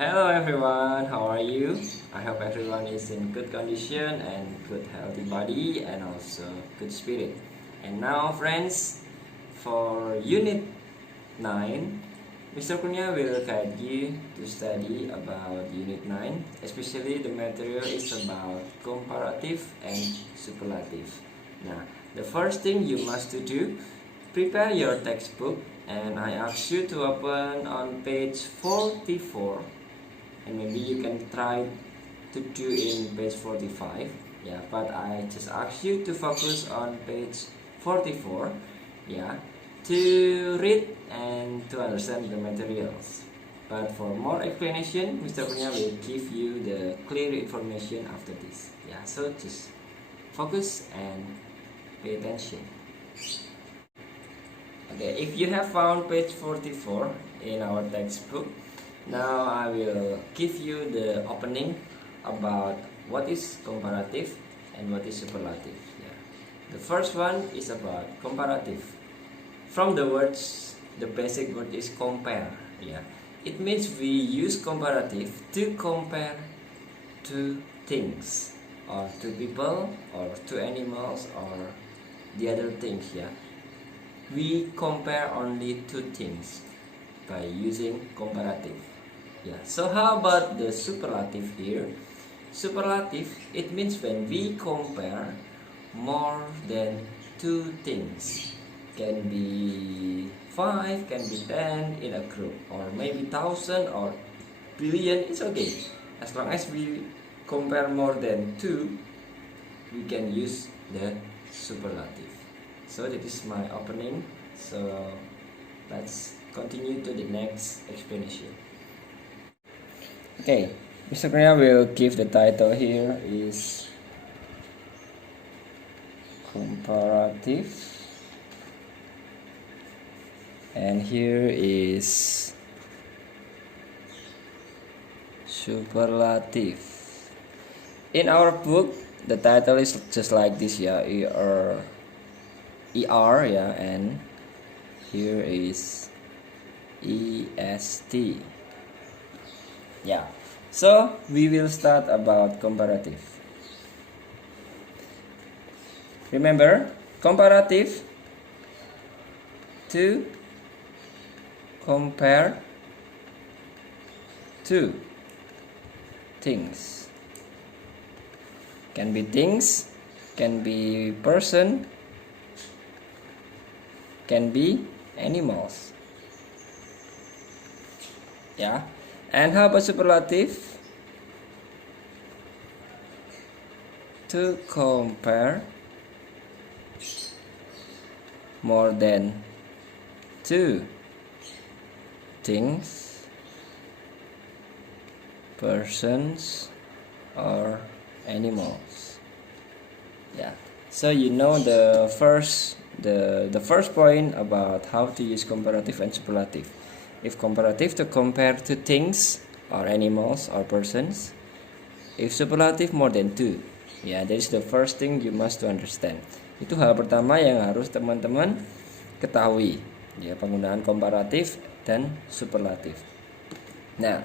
Hello everyone, how are you? I hope everyone is in good condition and good healthy body and also good spirit. And now friends, for unit 9, Mr. Kurnia will guide you to study about unit 9, especially the material is about comparative and superlative. Now, the first thing you must do, prepare your textbook and I ask you to open on page 44, and maybe you can try to do in page 45, but I just ask you to focus on page 44, to read and to understand the materials. But for more explanation, Mr. Kurnia will give you the clear information after this. So just focus and pay attention. Okay, if you have found page 44 in our textbook, now I will give you the opening about what is comparative and what is superlative. The first one is about comparative. From the words, the basic word is compare. It means we use comparative to compare two things, or two people, or two animals, or the other things. We compare only two things by using comparative. So how about the superlative here? Superlative, it means when we compare more than two things. Can be 5, can be 10 in a group, or maybe 1,000 or billion, it's okay. As long as we compare more than two, we can use the superlative. So that is my opening. So let's continue to the next explanation. Okay, Mr. Kurnia will give the title here is comparative, and here is superlative. In our book, the title is just like this, ER, and here is EST. So we will start about comparative. Remember, comparative, to compare two things. Can be things, can be person, can be animals. And how about superlative? To compare more than two things, persons, or animals. So you know the first point about how to use comparative and superlative. If comparative, to compare two things or animals or persons. If superlative, more than two. That is the first thing you must to understand. Itu hal pertama yang harus teman-teman ketahui, penggunaan komparatif dan superlatif. Now,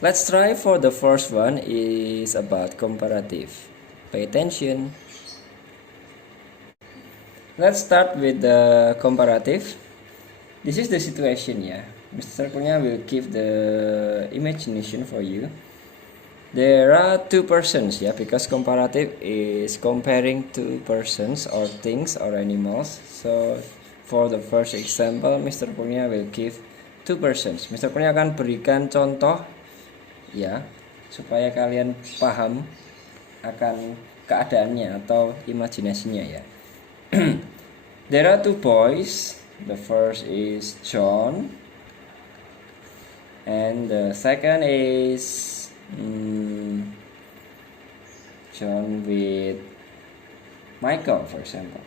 let's try for the first one is about comparative. Pay attention. Let's start with the comparative. This is the situation. Mr. Kurnia will give the imagination for you. There are two persons, because comparative is comparing two persons or things or animals. So for the first example, Mr. Kurnia will give two persons. Mr. Kurnia akan berikan contoh, supaya kalian paham akan keadaannya atau imajinasinya. There are two boys. The first is John, and the second is John with Michael, for example.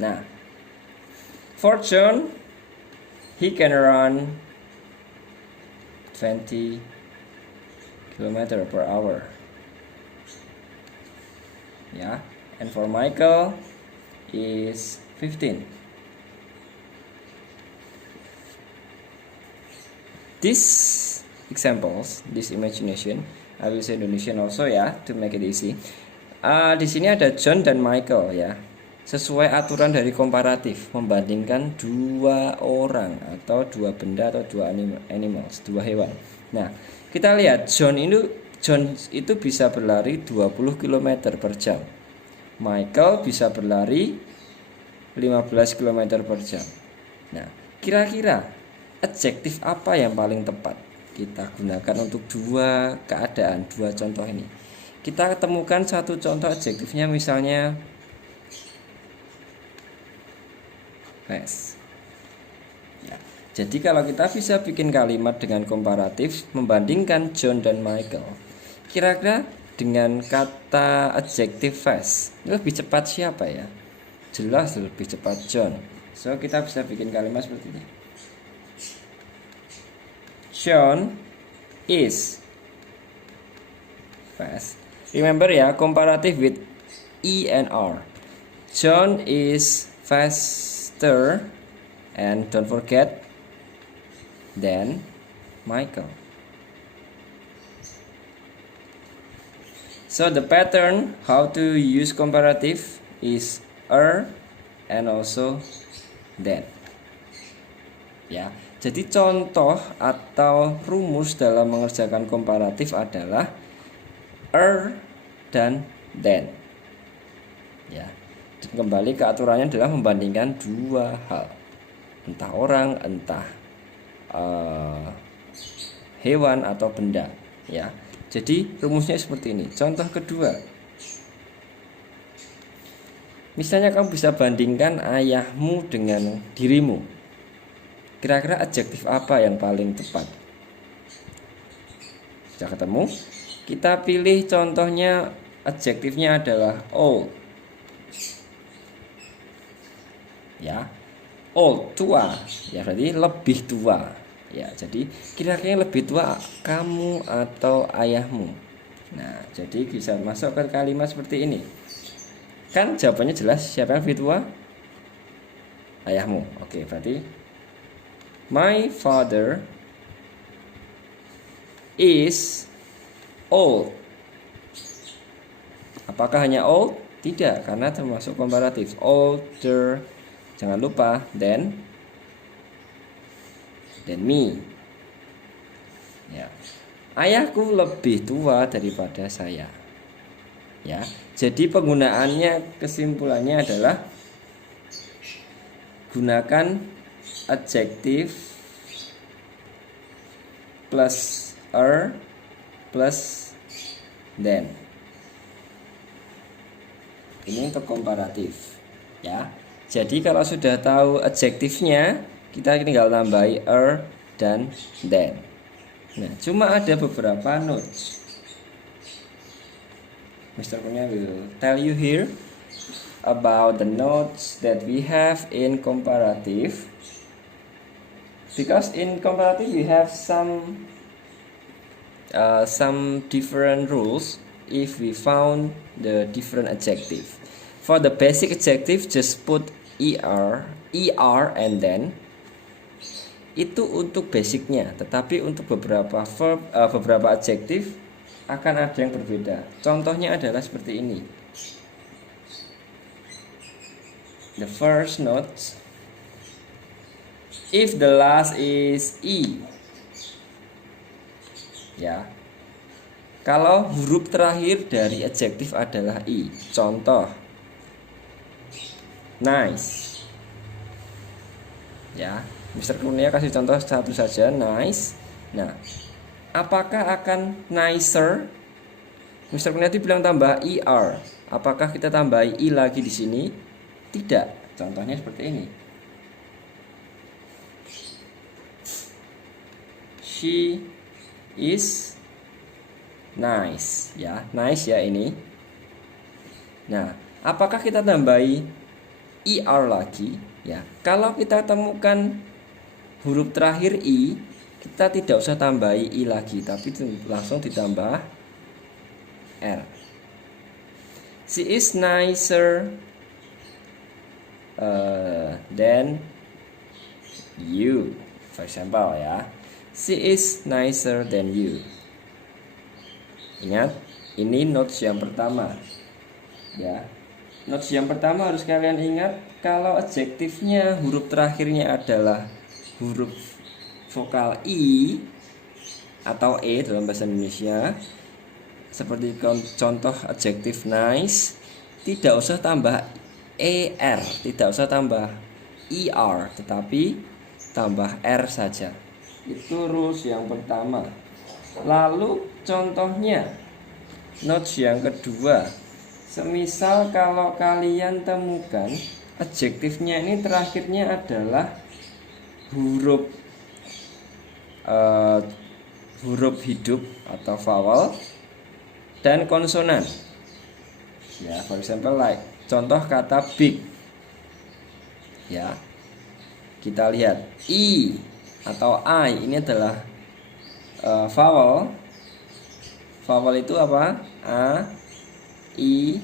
Now, for John, he can run 20 km per hour. And for Michael is 15. These examples, this imagination, I will say Indonesian also ya, to make it easy. Di sini ada John dan Michael ya. Sesuai aturan dari komparatif, membandingkan dua orang atau dua benda atau dua animals, dua hewan. Nah, kita lihat John itu bisa berlari 20 km per jam. Michael bisa berlari 15 km per jam. Nah, kira-kira adjektif apa yang paling tepat kita gunakan untuk dua keadaan, dua contoh ini? Kita temukan satu contoh adjektifnya, misalnya fast. Ya. Jadi kalau kita bisa bikin kalimat dengan komparatif membandingkan John dan Michael, kira-kira dengan kata adjektif fast lebih cepat siapa ya? Jelas lebih cepat John. So kita bisa bikin kalimat seperti ini. John is fast. Remember ya, comparative with E and R. John is faster, and don't forget than Michael. So the pattern how to use comparative is and also than. Ya, jadi contoh atau rumus dalam mengerjakan komparatif adalah dan than. Ya. Dan kembali ke aturannya adalah membandingkan dua hal, entah orang, entah hewan atau benda. Ya, jadi rumusnya seperti ini. Contoh kedua, misalnya kamu bisa bandingkan ayahmu dengan dirimu. Kira-kira adjektif apa yang paling tepat? Sudah ketemu? Kita pilih contohnya, adjektifnya adalah old. Ya, old, tua. Ya, berarti lebih tua. Ya, jadi kira-kira lebih tua kamu atau ayahmu. Nah, jadi bisa masuk ke kalimat seperti ini. Kan jawabannya jelas, siapa yang lebih tua? Ayahmu. Oke, berarti my father is old. Apakah hanya old? Tidak, karena termasuk komparatif. Older. Jangan lupa than me. Ya. Ayahku lebih tua daripada saya. Ya. Jadi penggunaannya, kesimpulannya adalah gunakan adjektif plus plus than. Ini untuk komparatif. Ya. Jadi kalau sudah tahu adjektifnya, kita tinggal tambahi dan than. Nah, cuma ada beberapa notes. Mr. Kurnia will tell you here about the notes that we have in comparative. Because in comparative you have some different rules if we found the different adjective. For the basic adjective, just put er and then. Itu untuk basicnya, tetapi untuk beberapa verb, beberapa adjektif akan ada yang berbeda. Contohnya adalah seperti ini. The first note, if the last is e. Ya. Kalau huruf terakhir dari adjektif adalah i. Contoh, nice. Ya, Mr. Kurnia kasih contoh satu saja, nice. Nah, apakah akan nicer? Mr. Kurnia bilang tambah er. Apakah kita tambahi i lagi di sini? Tidak. Contohnya seperti ini. She is nice. Ya, nice ya ini. Nah, apakah kita tambahi er lagi? Ya, kalau kita temukan huruf terakhir i, kita tidak usah tambahi i lagi, tapi langsung ditambah r. She is nicer than you, for example ya. She is nicer than you. Ingat, ini notes yang pertama. Ya. Notes yang pertama harus kalian ingat, kalau adjektifnya huruf terakhirnya adalah huruf vokal I atau E dalam bahasa Indonesia, seperti contoh adjektif nice, tidak usah tambah ER, tidak usah tambah ER, tetapi tambah R saja. Itu rules yang pertama. Lalu contohnya, notes yang kedua, semisal kalau kalian temukan adjektifnya ini terakhirnya adalah huruf hidup atau vowel dan konsonan. Ya, for example like contoh kata big. Ya. Kita lihat I atau I ini adalah vowel. Vowel itu apa? A, I,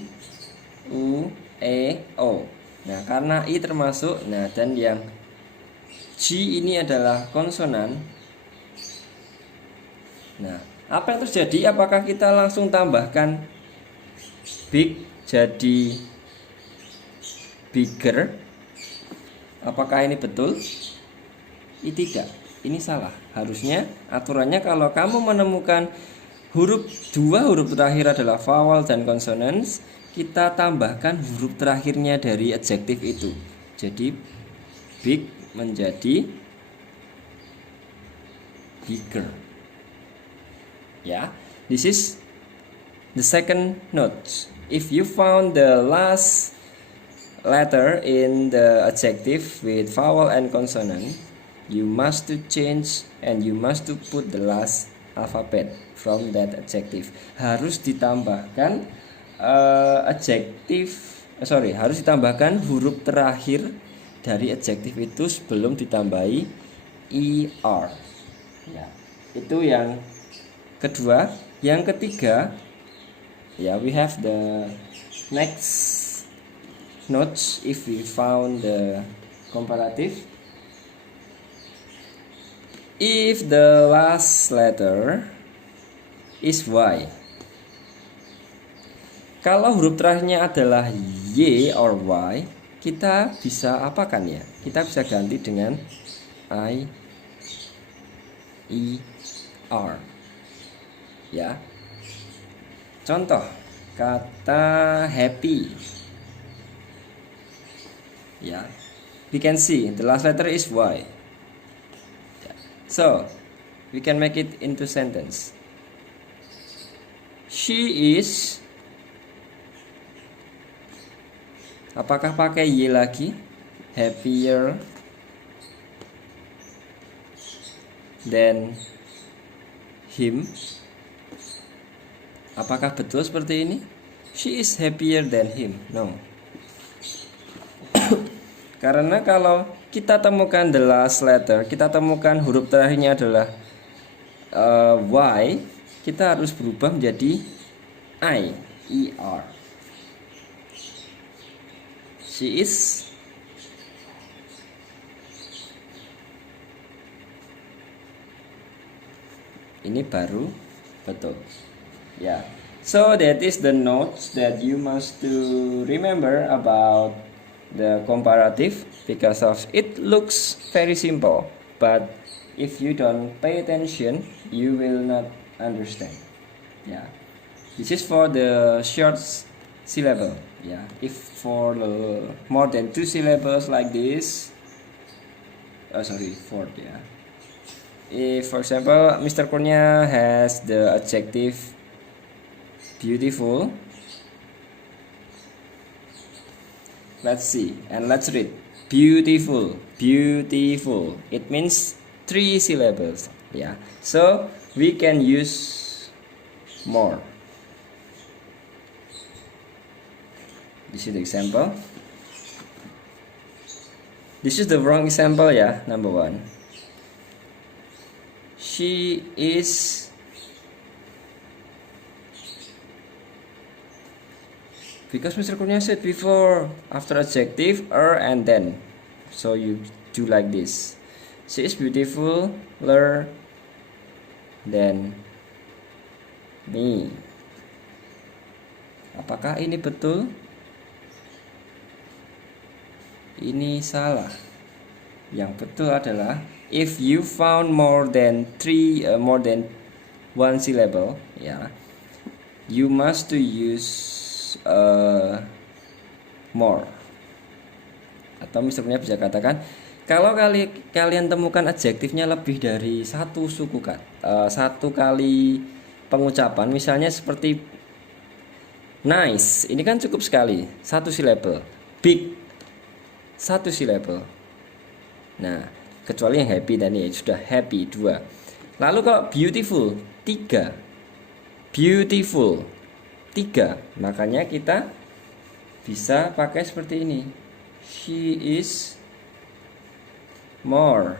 U, E, O. Nah, karena I termasuk, nah dan yang G ini adalah konsonan. Nah, apa yang terjadi? Apakah kita langsung tambahkan big jadi bigger? Apakah ini betul? Ini tidak. Ini salah. Harusnya aturannya kalau kamu menemukan dua huruf terakhir adalah vowel dan consonants, kita tambahkan huruf terakhirnya dari adjektif itu. Jadi big menjadi bigger. Ya, this is the second note. If you found the last letter in the adjective with vowel and consonant, you must to change and you must to put the last alphabet from that adjective. Harus ditambahkan harus ditambahkan huruf terakhir dari adjektif itu sebelum ditambahi er. Ya, itu yang kedua. Yang ketiga, ya, we have the next notes. If we found the comparative, if the last letter is Y, kalau huruf terakhirnya adalah Y or Y, kita bisa apakan ya? Kita bisa ganti dengan I, E, R. Ya. Contoh kata happy. Ya. We can see the last letter is Y. So, we can make it into sentence. She is. Apakah pakai Y lagi? Happier than him. Apakah betul seperti ini? She is happier than him. No. Karena kalau kita temukan the last letter, kita temukan huruf terakhirnya adalah Y, kita harus berubah menjadi I, ER. She is ini baru betul. Yeah. So that is the notes that you must to remember about the comparative, because of it looks very simple, but if you don't pay attention, you will not understand. Yeah. This is for the short syllable. Yeah. If for the more than 2 syllables like this, fourth. Yeah. If for example Mr. Kurnia has the adjective beautiful, let's see and let's read. Beautiful, beautiful. It means 3 syllables. Yeah. So we can use more. This is the example. This is the wrong example, yeah. Number 1. She is because Mr. Kurnia said before after adjective and then, so you do like this. She is beautiful than me. Apakah ini betul? Ini salah. Yang betul adalah if you found more than one syllable, ya, you must to use more. Atau misalnya bisa katakan kalau kalian temukan adjektifnya lebih dari satu suku satu kali pengucapan, misalnya seperti nice, ini kan cukup sekali, satu syllable. Big, satu syllable. Nah, kecuali yang happy tadi ya, sudah happy 2. Lalu kalau beautiful 3. Beautiful 3. Makanya kita bisa pakai seperti ini. She is more.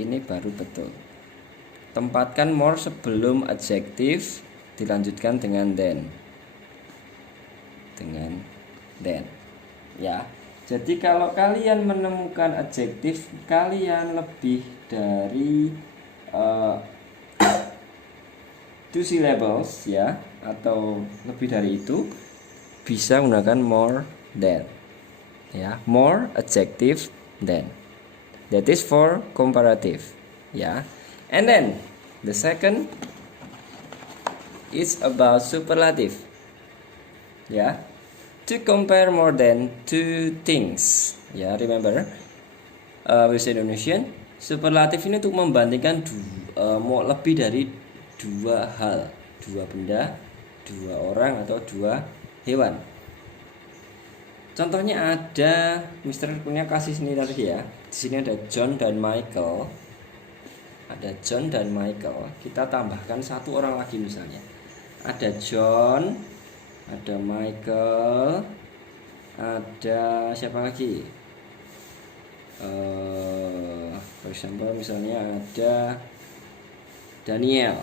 Ini baru betul. Tempatkan more sebelum adjektif, dilanjutkan dengan than. Ya. Jadi kalau kalian menemukan adjektif kalian lebih dari 2 syllables ya, atau lebih dari itu, bisa menggunakan more than. Ya, more adjective than. That is for comparative. Ya. And then the second is about superlative. Ya. To compare more than 2 things. Ya, remember bahasa Indonesian superlatif ini untuk membandingkan lebih dari 2 hal, 2 benda, 2 orang atau 2 hewan. Contohnya ada Mister punya kasih sini tadi ya. Di sini ada John dan Michael. Ada John dan Michael. Kita tambahkan 1 orang lagi misalnya. Ada John, ada Michael, ada siapa lagi? For example misalnya ada Daniel.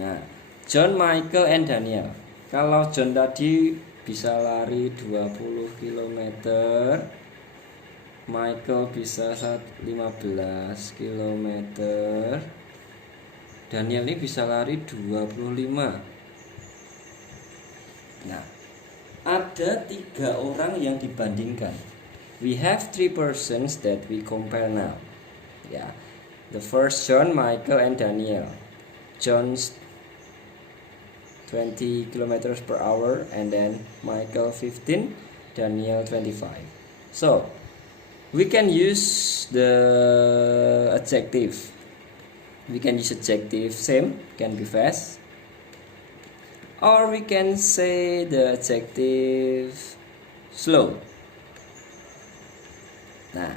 Nah, John, Michael, and Daniel. Kalau John tadi bisa lari 20 km, Michael bisa 15 km, Daniel ini bisa lari 25. Nah, ada 3 orang yang dibandingkan. We have 3 persons that we compare now. Ya, the first John, Michael, and Daniel. John's 20 km per hour, and then Michael 15, Daniel 25. So we can use the adjective. We can use adjective same, can be fast. Or we can say the adjective slow. Nah,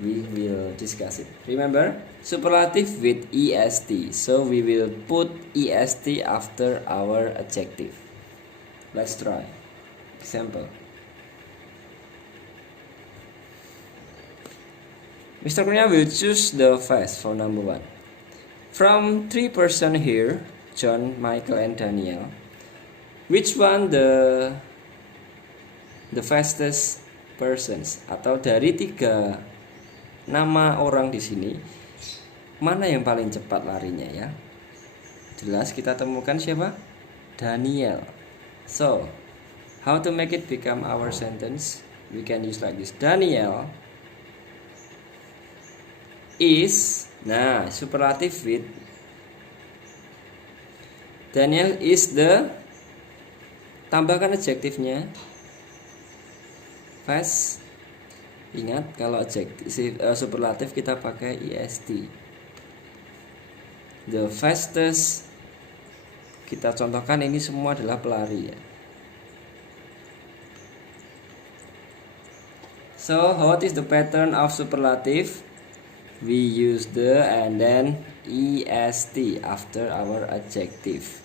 we will discuss it. Remember, superlative with est. So we will put est after our adjective. Let's try. Example. Mr. Kurnia will choose the fast for number 1. From 3 persons here, John, Michael, and Daniel, which one the fastest persons? Atau dari 3 nama orang di sini, mana yang paling cepat larinya ya? Jelas kita temukan siapa? Daniel. So, how to make it become our sentence? We can use like this. Daniel is, nah, superlative with Daniel is the, tambahkan adjektifnya fast. Ingat kalau adjektif superlatif kita pakai est. The fastest, kita contohkan ini semua adalah pelari ya. So what is the pattern of superlative? We use the and then est after our adjective.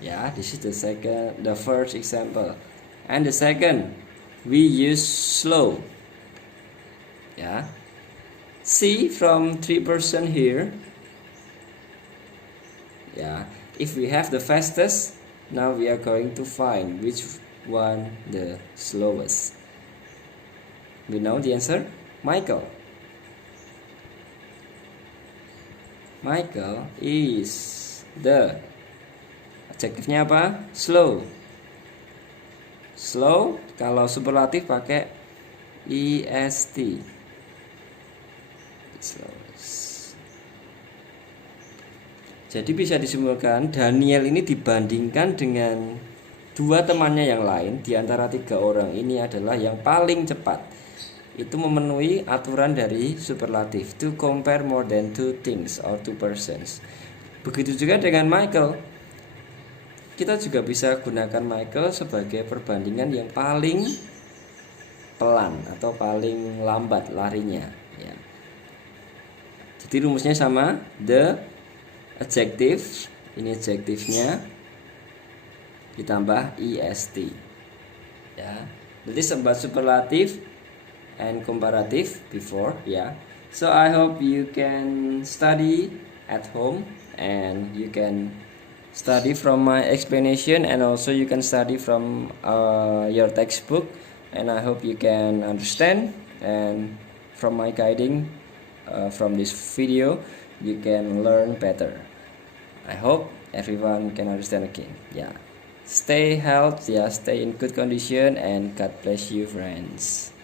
Yeah, this is the first example. And the second, we use slow. Yeah. See from 3 persons here. Yeah. If we have the fastest, now we are going to find which one the slowest. We know the answer, Michael. Michael is the adjektifnya apa? Slow. Slow kalau superlatif pakai est. Slow. Jadi bisa disimpulkan Daniel ini dibandingkan dengan dua temannya yang lain, di antara 3 orang ini adalah yang paling cepat. Itu memenuhi aturan dari superlatif, to compare more than 2 things or 2 persons. Begitu juga dengan Michael. Kita juga bisa gunakan Michael sebagai perbandingan yang paling pelan atau paling lambat larinya, ya. Jadi rumusnya sama, the adjective, ini adjektifnya ditambah est, ya. Jadi sempat superlatif and comparative before, ya. So I hope you can study at home and you can study from my explanation, and also you can study from your textbook, and I hope you can understand, and from my guiding from this video you can learn better. I hope everyone can understand again. Yeah, stay healthy, stay in good condition, and God bless you, friends.